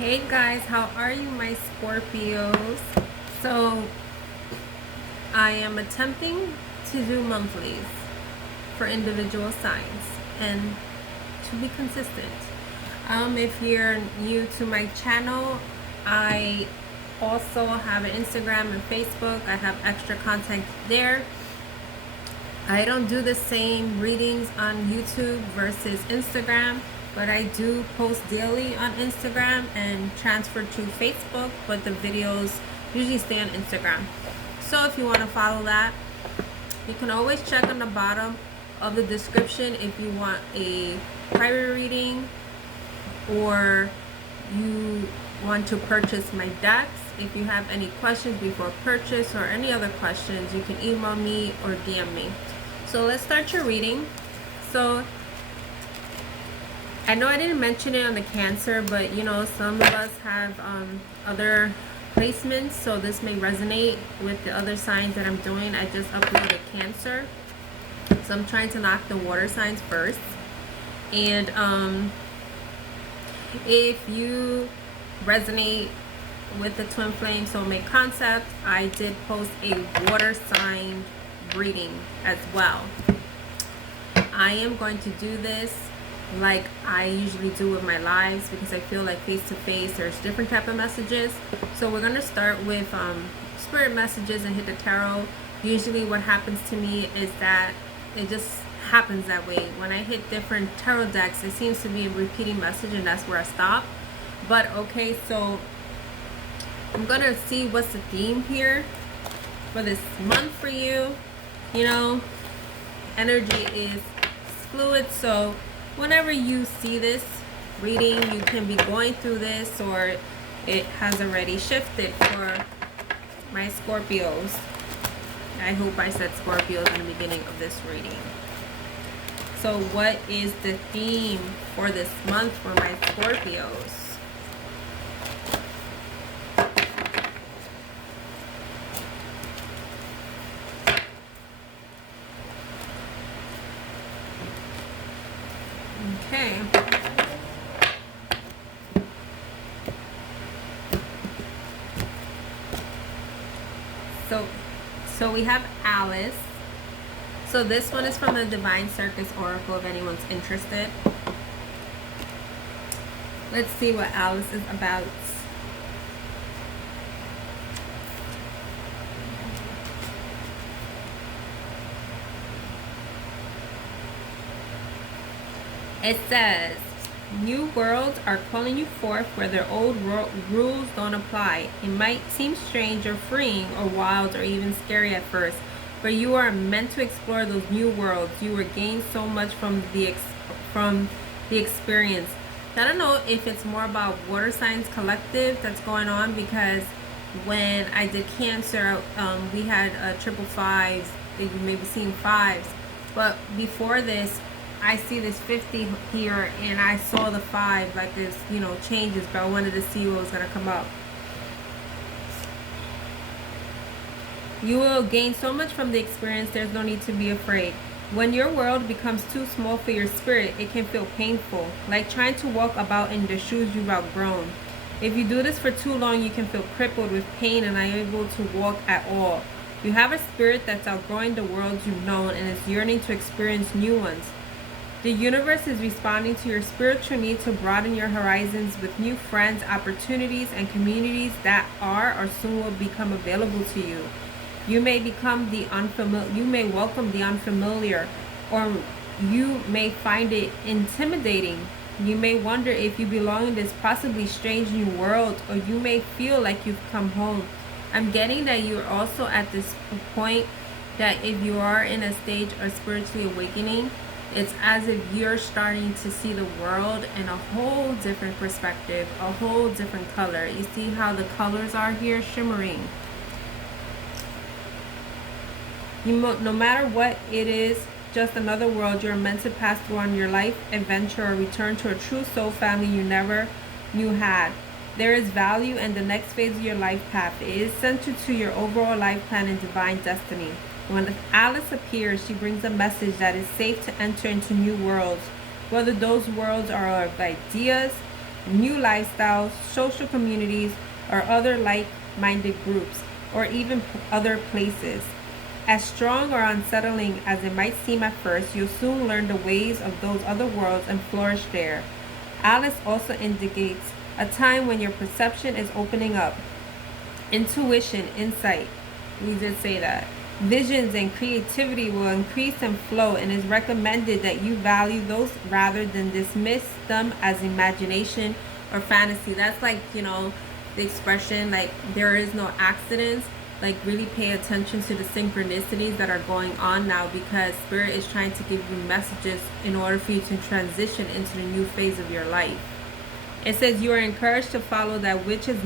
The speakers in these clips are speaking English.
Hey guys, how are you, my Scorpios? So I am attempting to do monthlies for individual signs and to be consistent. If you're new to my channel, I also have an Instagram and Facebook. I have extra content there. I don't do the same readings on YouTube versus Instagram, but I do post daily on Instagram and transfer to Facebook, but the videos usually stay on Instagram. So if you want to follow that, you can always check on the bottom of the description if you want a private reading or you want to purchase my decks. If you have any questions before purchase or any other questions, you can email me or DM me. So let's start your reading. So I know I didn't mention it on the Cancer, but you know, some of us have other placements, so this may resonate with the other signs that I'm doing. I just uploaded Cancer, so I'm trying to knock the water signs first. And if you resonate with the twin flame soulmate concept, I did post a water sign reading as well. I am going to do this like I usually do with my lives because I feel like face to face there's different type of messages. So we're going to start with spirit messages and hit the tarot. Usually what happens to me is that it just happens that way. When I hit different tarot decks, it seems to be a repeating message, and that's where I stop. But okay, so I'm going to see what's the theme here for this month for you. You know, energy is fluid, so whenever you see this reading, you can be going through this or it has already shifted for my Scorpios. I hope I said Scorpios in the beginning of this reading. So what is the theme for this month for my Scorpios? Okay. So we have Alice. So this one is from the Divine Circus Oracle if anyone's interested. Let's see what Alice is about. It says, new worlds are calling you forth where their old rules don't apply. It might seem strange or freeing or wild or even scary at first, but you are meant to explore those new worlds. You will gain so much from the experience. I don't know if it's more about water signs collective that's going on, because when I did Cancer, we had triple fives. You maybe seen fives, but before this, I see this 50 here, and I saw the 5 like this, you know, changes, but I wanted to see what was going to come up. You will gain so much from the experience, there's no need to be afraid. When your world becomes too small for your spirit, it can feel painful, like trying to walk about in the shoes you've outgrown. If you do this for too long, you can feel crippled with pain and unable to walk at all. You have a spirit that's outgrowing the worlds you've known and is yearning to experience new ones. The universe is responding to your spiritual need to broaden your horizons with new friends, opportunities, and communities that are or soon will become available to you. You may become the unfamiliar. You may welcome the unfamiliar, or you may find it intimidating. You may wonder if you belong in this possibly strange new world, or you may feel like you've come home. I'm getting that you're also at this point that if you are in a stage of spiritually awakening, it's as if you're starting to see the world in a whole different perspective, a whole different color. You see how the colors are here shimmering. No matter what it is, just another world you're meant to pass through on your life adventure or return to a true soul family you never knew had. There is value in the next phase of your life path. It is centered to your overall life plan and divine destiny. When Alice appears, she brings a message that it's safe to enter into new worlds, whether those worlds are of ideas, new lifestyles, social communities, or other like-minded groups, or even other places. As strong or unsettling as it might seem at first, you'll soon learn the ways of those other worlds and flourish there. Alice also indicates a time when your perception is opening up. Intuition, insight, we did say that. Visions and creativity will increase and flow, and is recommended that you value those rather than dismiss them as imagination or fantasy. That's like, the expression, like, there is no accidents. Like, really pay attention to the synchronicities that are going on now, because Spirit is trying to give you messages in order for you to transition into the new phase of your life. It says you are encouraged to follow that which is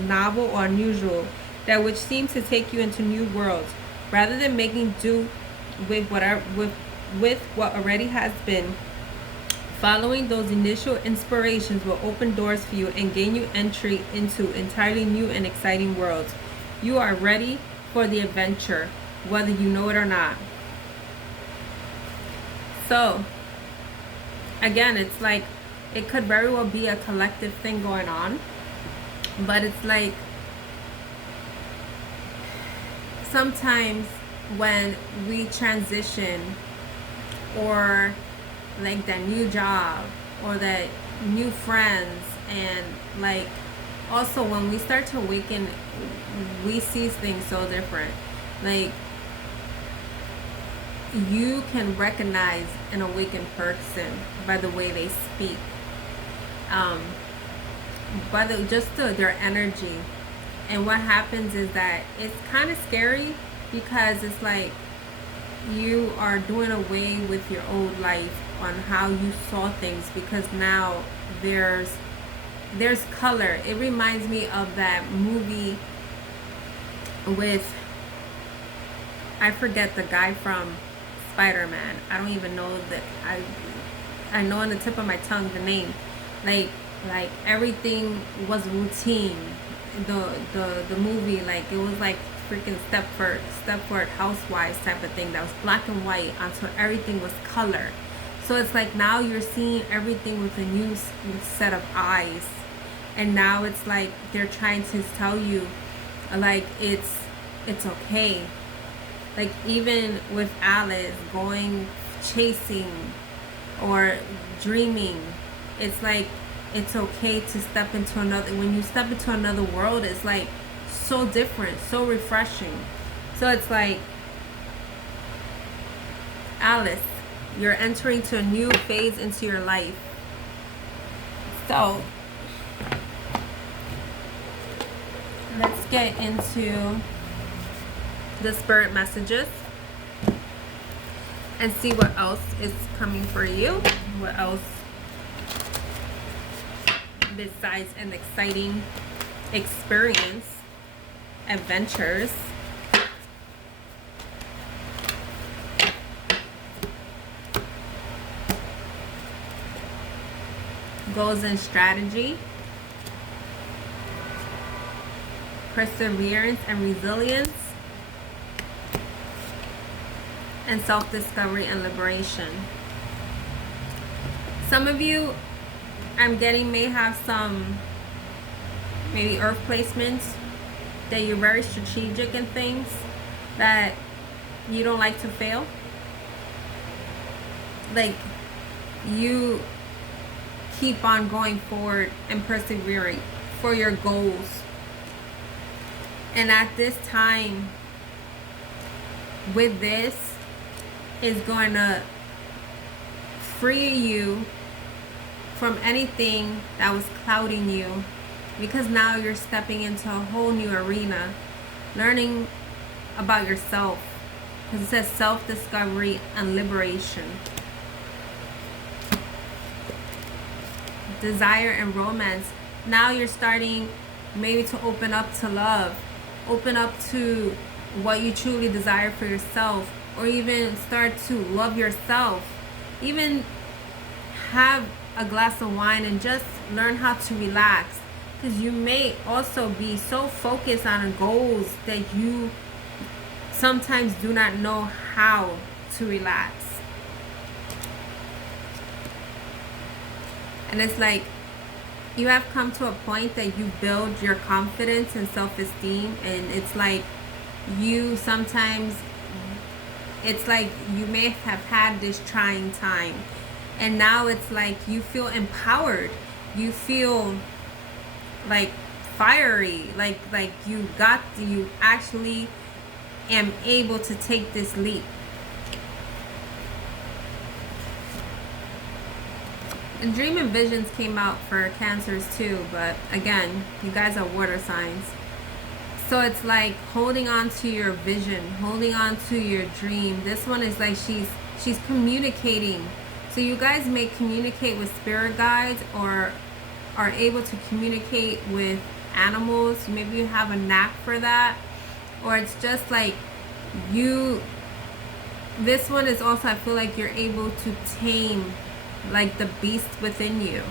novel or unusual, that which seems to take you into new worlds, rather than making do with what already has been. Following those initial inspirations will open doors for you and gain you entry into entirely new and exciting worlds. You are ready for the adventure, whether you know it or not. So, again, it's like, it could very well be a collective thing going on, but it's like, sometimes when we transition, or like that new job, or that new friends, and like, also when we start to awaken, we see things so different. Like, you can recognize an awakened person by the way they speak, by their energy. And what happens is that it's kind of scary, because it's like you are doing away with your old life on how you saw things, because now there's color. It reminds me of that movie with, I forget the guy from Spider-Man. I don't even know that, I know on the tip of my tongue the name. Like everything was routine. The movie, like, it was like freaking Stepford Housewives type of thing, that was black and white until everything was color. So it's like now you're seeing everything with a new set of eyes, and now it's like they're trying to tell you, like, it's okay. Like, even with Alice going chasing or dreaming, it's like it's okay to step into another. When you step into another world, it's like so different, so refreshing. So it's like, Alice, you're entering to a new phase into your life. So let's get into the spirit messages and see what else is coming for you. What else besides an exciting experience, adventures. Goals and strategy. Perseverance and resilience. And self-discovery and liberation. Some of you, I'm getting, may have some maybe earth placements that you're very strategic in things, that you don't like to fail. Like, you keep on going forward and persevering for your goals. And at this time, with this, is going to free you from anything that was clouding you, because now you're stepping into a whole new arena, learning about yourself, because it says self-discovery and liberation. Desire and romance. Now you're starting maybe to open up to love, open up to what you truly desire for yourself, or even start to love yourself. Even have a glass of wine and just learn how to relax, because you may also be so focused on goals that you sometimes do not know how to relax. And it's like you have come to a point that you build your confidence and self-esteem, and it's like you sometimes, it's like you may have had this trying time, and now it's like you feel empowered, you feel like fiery, like you actually am able to take this leap. And dream and visions came out for Cancers too, but again, you guys are water signs. So it's like holding on to your vision, holding on to your dream. This one is like she's communicating. So you guys may communicate with spirit guides or are able to communicate with animals. Maybe you have a knack for that. Or it's just like this one is also, I feel like you're able to tame like the beast within you.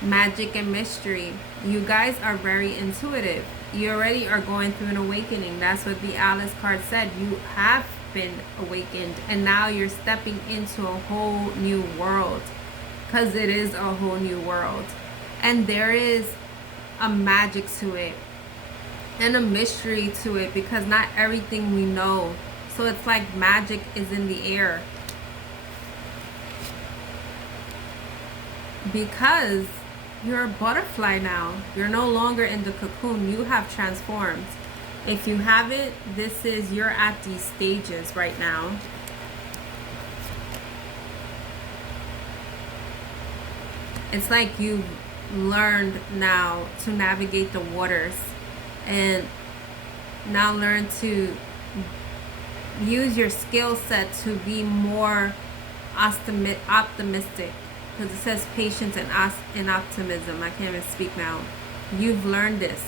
Magic and mystery. You guys are very intuitive. You already are going through an awakening. That's what the Alice card said. You have been awakened, and now you're stepping into a whole new world, because it is a whole new world, and there is a magic to it and a mystery to it, because not everything we know. So it's like magic is in the air, because you're a butterfly now. You're no longer in the cocoon. You have transformed. If you haven't, you're at these stages right now. It's like you've learned now to navigate the waters, and now learn to use your skill set to be more optimistic. Because it says patience and optimism. I can't even speak now. You've learned this.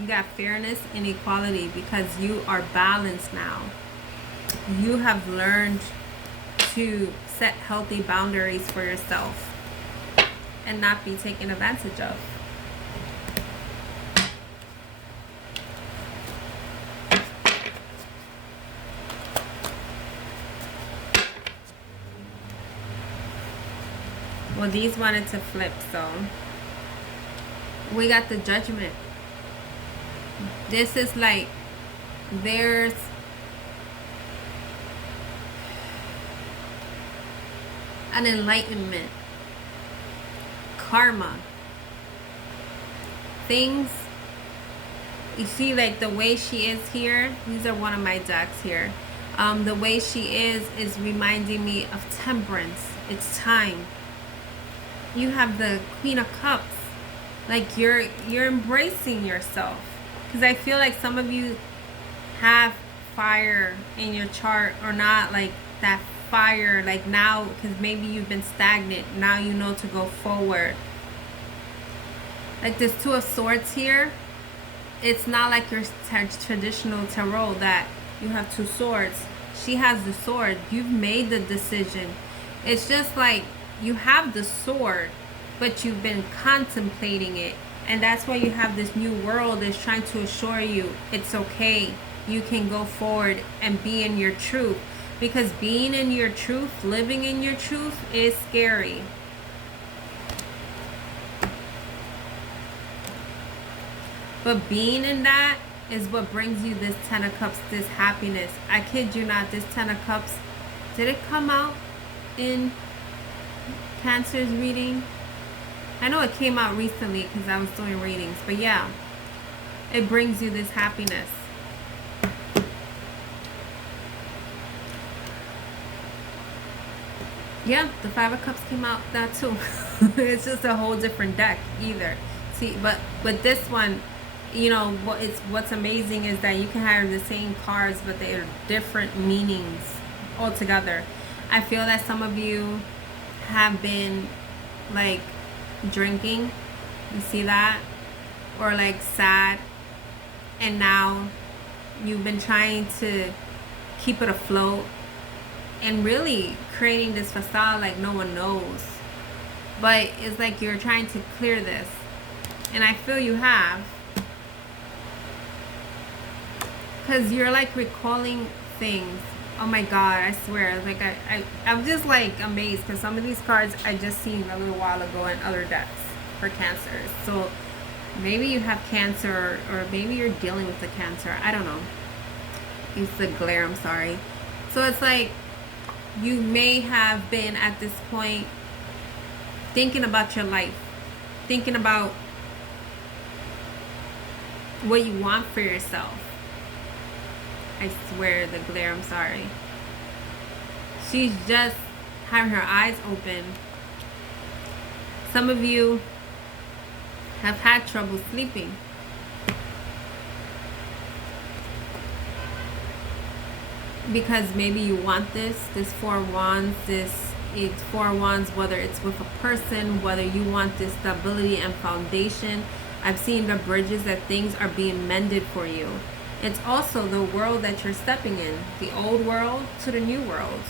You got fairness and equality, because you are balanced now. You have learned to set healthy boundaries for yourself and not be taken advantage of. Well, these wanted to flip, so we got the Judgment. This is like there's an enlightenment, karma, things. You see, like the way she is here, these are one of my decks here. The way she is reminding me of temperance. It's time. You have the Queen of Cups. Like you're embracing yourself. Because I feel like some of you have fire in your chart, or not like that fire, like now, because maybe you've been stagnant. Now you know to go forward. Like this Two of Swords here. It's not like your traditional tarot that you have two swords. She has the sword. You've made the decision. It's just like you have the sword, but you've been contemplating it. And that's why you have this new world is trying to assure you it's okay. You can go forward and be in your truth. Because being in your truth, living in your truth is scary. But being in that is what brings you this Ten of Cups, this happiness. I kid you not, this Ten of Cups, did it come out in Cancer's reading? I know it came out recently because I was doing readings, but yeah, it brings you this happiness. Yeah, the Five of Cups came out that too. It's just a whole different deck either. See, but with this one, you know, what's amazing is that you can have the same cards, but they are different meanings altogether. I feel that some of you have been like drinking, you see that, or like sad, and now you've been trying to keep it afloat and really creating this facade like no one knows, but it's like you're trying to clear this, and I feel you have. Because you're like recalling things. Oh my God, I swear. Like I'm just like amazed because some of these cards I just seen a little while ago in other decks for cancers. So maybe you have cancer, or maybe you're dealing with the cancer. I don't know. It's the glare, I'm sorry. So it's like you may have been at this point thinking about your life, thinking about what you want for yourself. I swear, the glare, I'm sorry. She's just having her eyes open. Some of you have had trouble sleeping. Because maybe you want this Four of Wands, it's Four of Wands, whether it's with a person, whether you want this stability and foundation. I've seen the bridges that things are being mended for you. It's also the world that you're stepping in, the old world to the new world.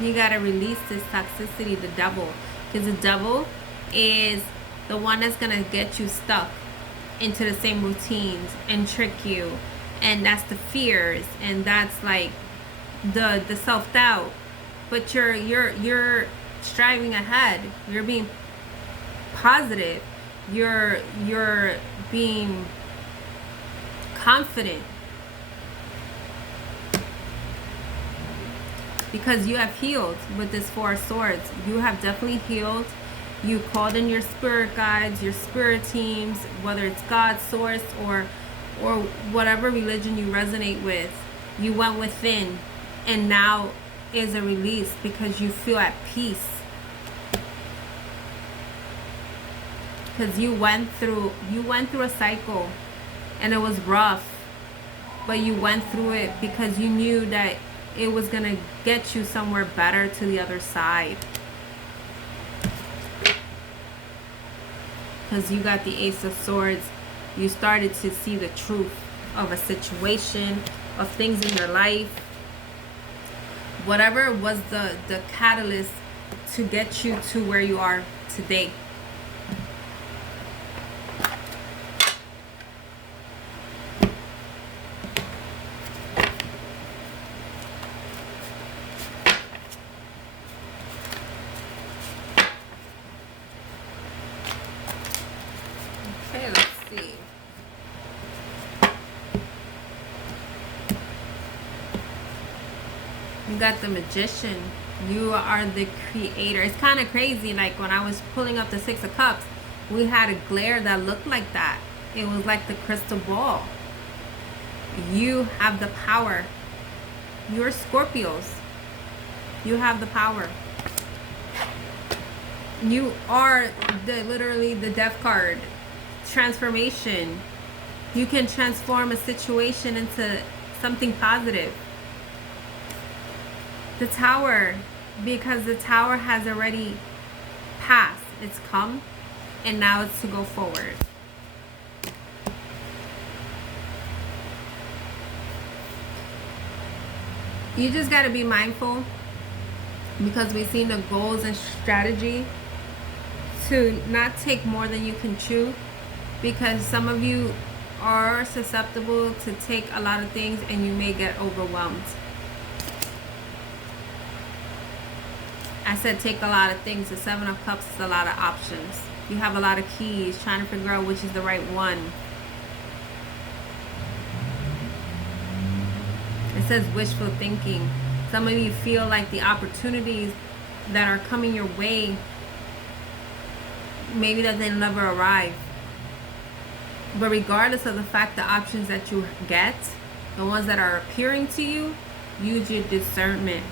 You got to release this toxicity, the devil. Because the devil is the one that's going to get you stuck into the same routines and trick you. And that's the fears. And that's like the self-doubt. But you're striving ahead. You're being positive. You're being confident. Because you have healed with this Four of Swords. You have definitely healed. You called in your spirit guides, your spirit teams, whether it's God, source, or whatever religion you resonate with. You went within, and now is a release because you feel at peace. Because you went through a cycle, and it was rough, but you went through it because you knew that it was going to get you somewhere better to the other side. Because you got the Ace of Swords. You started to see the truth of a situation, of things in your life. Whatever was the catalyst to get you to where you are today. Okay, let's see. You got the Magician. You are the creator. It's kind of crazy. Like when I was pulling up the Six of Cups, we had a glare that looked like that. It was like the crystal ball. You have the power. You're Scorpios. You have the power. You are literally the Death card. Transformation. You can transform a situation into something positive. The Tower, because the Tower has already passed. It's come, and now it's to go forward. You just got to be mindful, because we've seen the goals and strategy to not take more than you can chew, because some of you are susceptible to take a lot of things and you may get overwhelmed. I said take a lot of things. The Seven of Cups is a lot of options. You have a lot of keys, trying to figure out which is the right one. It says wishful thinking. Some of you feel like the opportunities that are coming your way, maybe that they never arrive. But regardless of the fact, the options that you get, the ones that are appearing to you, use your discernment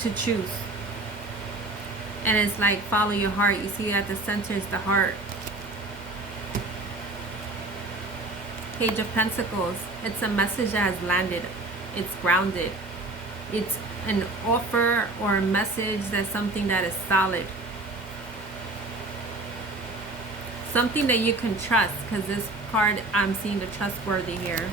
to choose. And it's like follow your heart. You see at the center is the heart. Page of Pentacles. It's a message that has landed. It's grounded. It's an offer or a message that's something that is solid. Something that you can trust, because this card, I'm seeing the trustworthy here.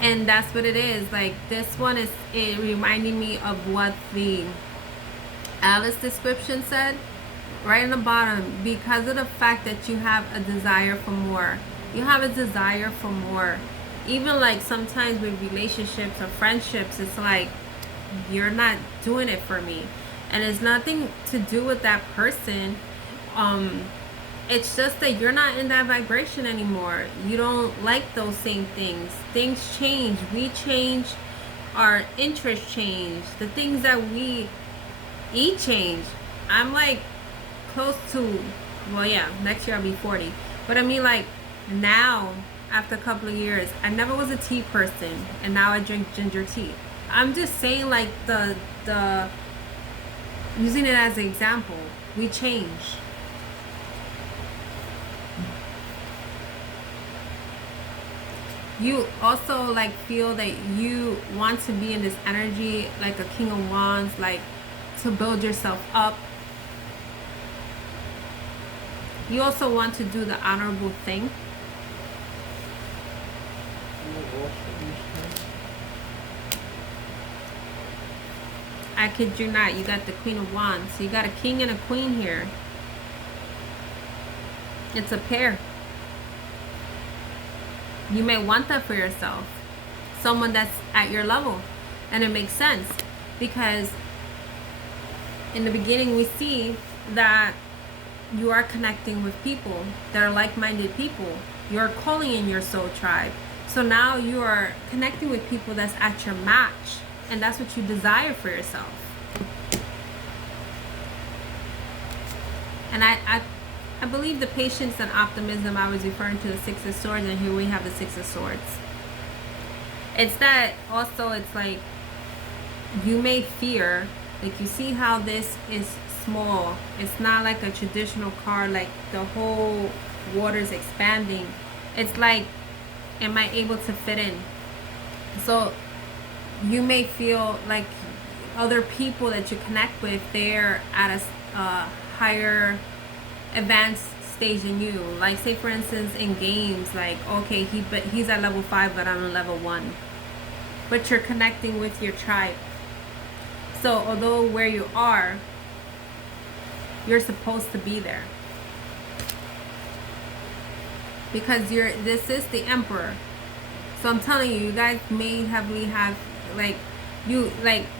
And that's what it is. Like this one is reminding me of what the Alice's description said, right in the bottom, because of the fact that you have a desire for more. You have a desire for more. Even like sometimes with relationships or friendships, it's like, you're not doing it for me. And it's nothing to do with that person. It's just that you're not in that vibration anymore. You don't like those same things. Things change. We change. Our interests change. The things that we eat change. I'm like close to, well, yeah, next year I'll be 40. But I mean, like, now, after a couple of years, I never was a tea person, and now I drink ginger tea. I'm just saying, like, the using it as an example, we change. You also like feel that you want to be in this energy like a King of Wands, like to build yourself up. You also want to do the honorable thing. I kid you not, you got the Queen of Wands. So you got a king and a queen here. It's a pair. You may want that for yourself. Someone that's at your level. And it makes sense. Because in the beginning we see that you are connecting with people that are like-minded people. You're calling in your soul tribe. So now you are connecting with people that's at your match. And that's what you desire for yourself. And I believe the patience and optimism, I was referring to the Six of Swords, and here we have the Six of Swords. It's that also, it's like you may fear, like you see how this is small. It's not like a traditional card, like the whole water's expanding. It's like, am I able to fit in? So you may feel like other people that you connect with, they're at a higher advanced stage than you. Like say for instance in games, like okay, he's at level 5 but I'm on level 1. But you're connecting with your tribe. So although where you are, you're supposed to be there. Because this is the Emperor. So I'm telling you, you guys may heavily have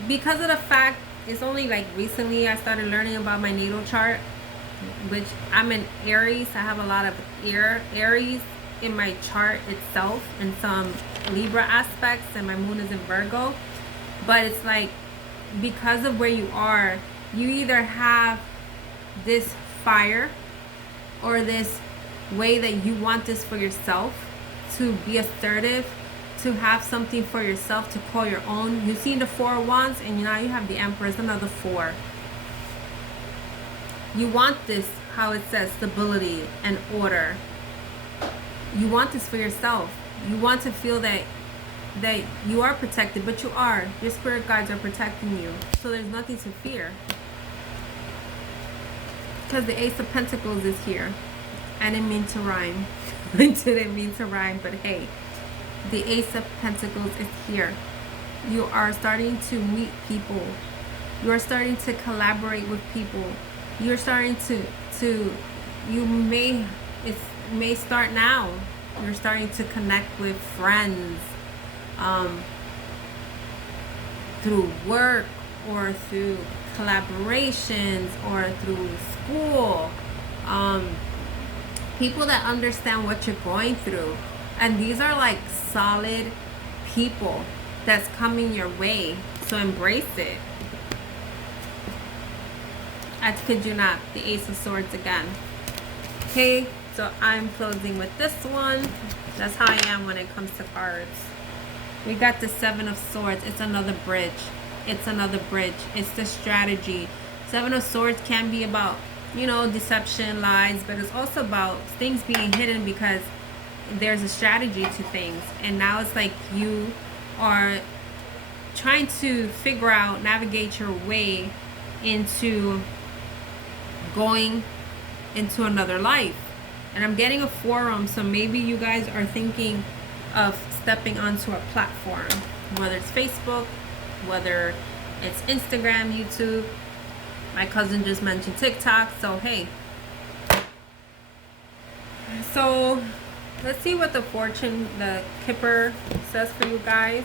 because of the fact it's only like recently I started learning about my natal chart, which I'm in Aries. I have a lot of Aries in my chart itself and some Libra aspects, and my moon is in Virgo. But it's like, because of where you are, you either have this fire or this way that you want this for yourself, to be assertive, to have something for yourself, to call your own. You see the Four of Wands, and now you have the Emperor. It's another 4. You want this, how it says, stability and order. You want this for yourself. You want to feel that you are protected, but you are. Your spirit guides are protecting you. So there's nothing to fear. Because the Ace of Pentacles is here. I didn't mean to rhyme. I didn't mean to rhyme, but hey, the Ace of Pentacles is here. You are starting to meet people. You are starting to collaborate with people. You're starting it may start now. You're starting to connect with friends through work or through collaborations or through school. People that understand what you're going through. And these are like solid people that's coming your way. So embrace it. I kid you not, the Ace of Swords again. Okay, so I'm closing with this one. That's how I am when it comes to cards. We got the Seven of Swords. It's another bridge. It's another bridge. It's the strategy. Seven of Swords can be about, you know, deception, lies, but it's also about things being hidden because there's a strategy to things. And now it's like you are trying to figure out, navigate your way into going into another life. And I'm getting a forum, so maybe you guys are thinking of stepping onto a platform, whether it's Facebook, whether it's Instagram, YouTube. My cousin just mentioned TikTok, so hey. So let's see what the fortune, the Kipper says for you guys.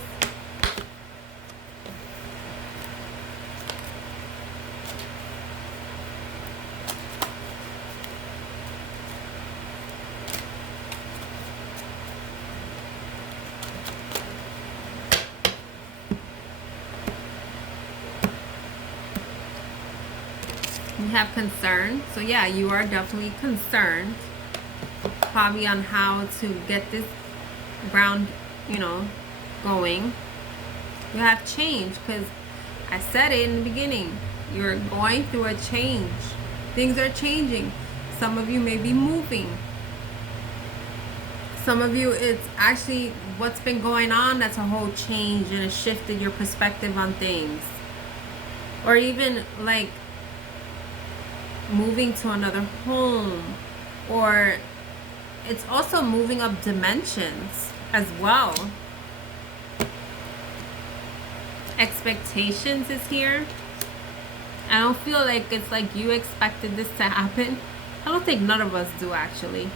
You have concern. So yeah, you are definitely concerned. Probably on how to get this ground, you know, going. You have change, because I said it in the beginning. You're going through a change. Things are changing. Some of you may be moving. Some of you, it's actually what's been going on that's a whole change and it shifted your perspective on things. Or even like moving to another home, or it's also moving up dimensions as well. Expectations is here. I don't feel like it's like you expected this to happen. I don't think none of us do, actually.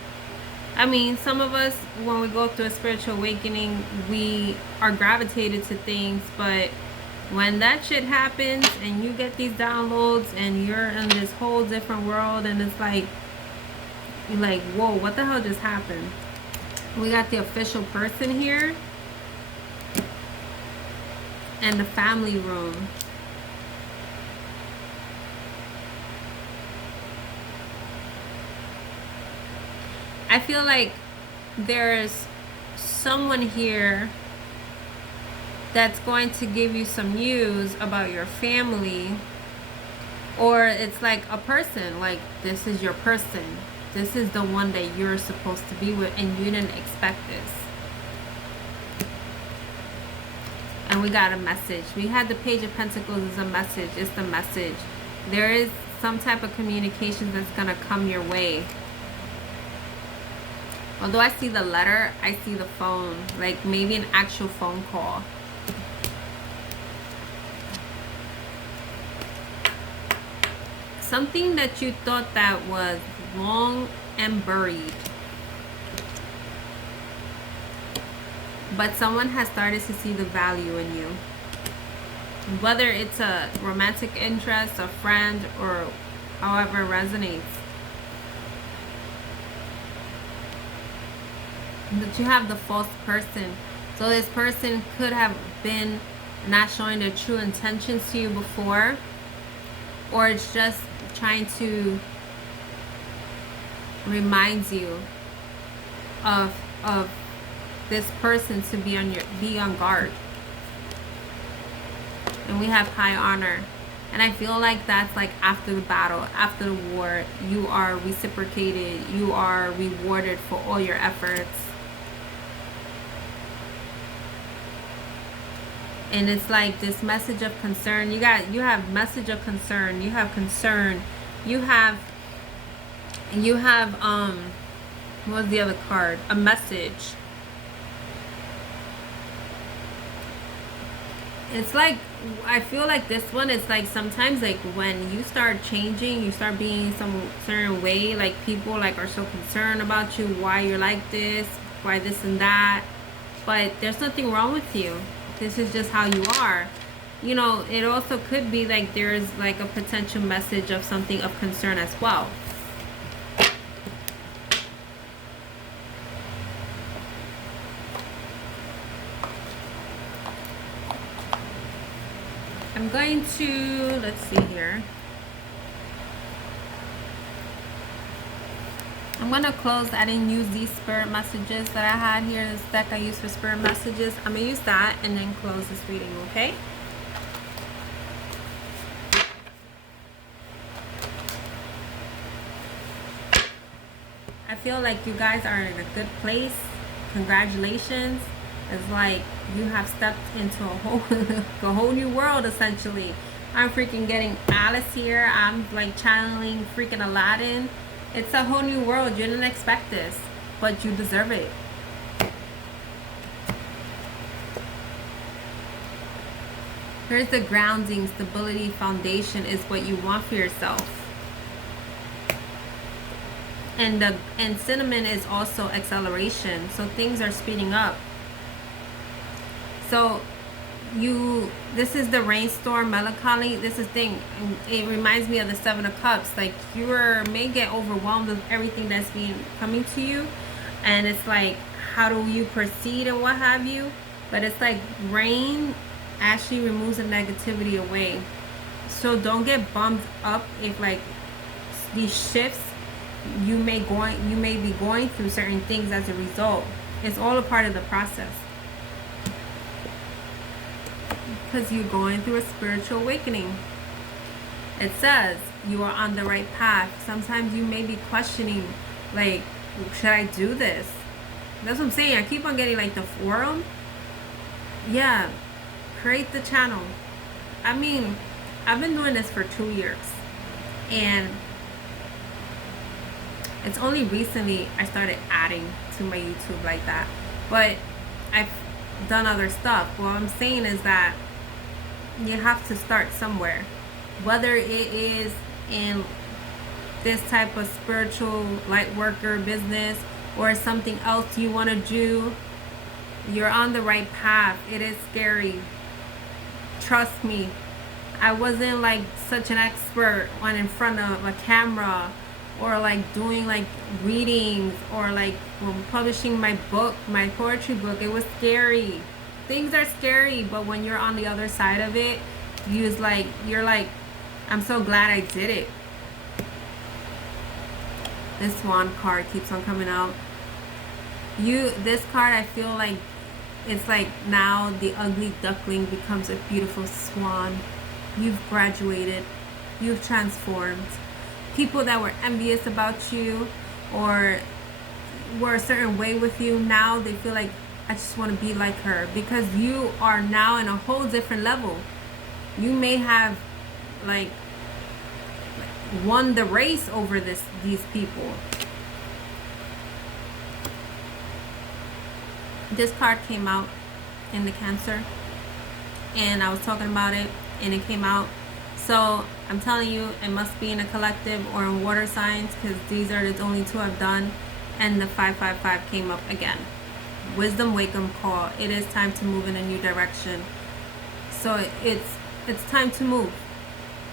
I mean, some of us, when we go through a spiritual awakening, we are gravitated to things, but when that shit happens and you get these downloads and you're in this whole different world, and it's like, you're like, whoa, what the hell just happened? We got the official person here and the family room. I feel like there's someone here that's going to give you some news about your family, or it's like a person, like this is your person. This is the one that you're supposed to be with, and you didn't expect this. And we got a message. We had the Page of Pentacles as a message. It's the message. There is some type of communication that's going to come your way. Although I see the letter, I see the phone. Like maybe an actual phone call. Something that you thought that was long and buried. But someone has started to see the value in you. Whether it's a romantic interest, a friend, or however it resonates. But you have the false person. So this person could have been not showing their true intentions to you before. Or it's just trying to remind you of this person to be on guard. And we have high honor. And I feel like that's like after the battle, after the war, you are reciprocated, you are rewarded for all your efforts. And it's like this message of concern. You have message of concern. You have concern. You have what was the other card? A message. It's like, I feel like this one is like sometimes like when you start changing, you start being some certain way, like people like are so concerned about you, why you're like this, why this and that. But there's nothing wrong with you. This is just how you are. You know, it also could be like there's like a potential message of something of concern as well. I'm going to, let's see here. I'm going to close. I didn't use these spirit messages that I had here. This deck I used for spirit messages. I'm going to use that and then close this reading, okay? I feel like you guys are in a good place. Congratulations. It's like you have stepped into a whole new world, essentially. I'm freaking getting Alice here. I'm like channeling freaking Aladdin. It's a whole new world. You didn't expect this, but you deserve it. Here's the grounding, stability, foundation is what you want for yourself. And cinnamon is also acceleration, so things are speeding up. So this is the rainstorm, melancholy. This is thing. It reminds me of the Seven of Cups. Like you may get overwhelmed with everything that's coming to you, and it's like, how do you proceed and what have you? But it's like rain actually removes the negativity away. So don't get bummed up if like these shifts you may be going through certain things as a result. It's all a part of the process. Because you're going through a spiritual awakening. It says you are on the right path. Sometimes you may be questioning, like, should I do this? That's what I'm saying. I keep on getting like the forum. Yeah, create the channel. I mean, I've been doing this for 2 years, and it's only recently I started adding to my YouTube like that. But I've done other stuff. What I'm saying is that you have to start somewhere, whether it is in this type of spiritual light worker business or something else you want to do. You're on the right path. It is scary, trust me. I wasn't like such an expert when in front of a camera, or like doing like readings, or like publishing my book, my poetry book. It was scary. Things are scary, but when you're on the other side of it, you're like, I'm so glad I did it. This Swan card keeps on coming out. This card, I feel like it's like now the ugly duckling becomes a beautiful swan. You've graduated. You've transformed. People that were envious about you or were a certain way with you, now they feel like, I just want to be like her, because you are now in a whole different level. You may have like won the race over these people. This card came out in the Cancer, and I was talking about it, and it came out. So I'm telling you, it must be in a collective or in water signs, because these are the only two I've done. And the 555 came up again. Wisdom Wakeham call. It is time to move in a new direction. So it's time to move.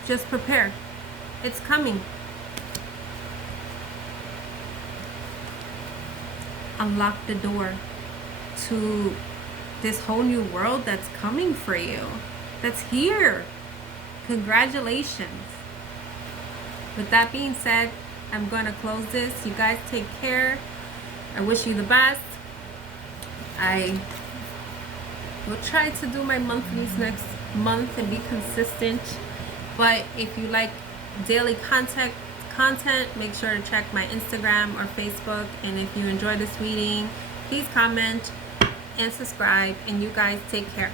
Just prepare. It's coming. Unlock the door to this whole new world that's coming for you. That's here. Congratulations. With that being said, I'm going to close this. You guys take care. I wish you the best. I will try to do my monthlies next month and be consistent. But if you like daily content, make sure to check my Instagram or Facebook. And if you enjoy this reading, please comment and subscribe. And you guys take care.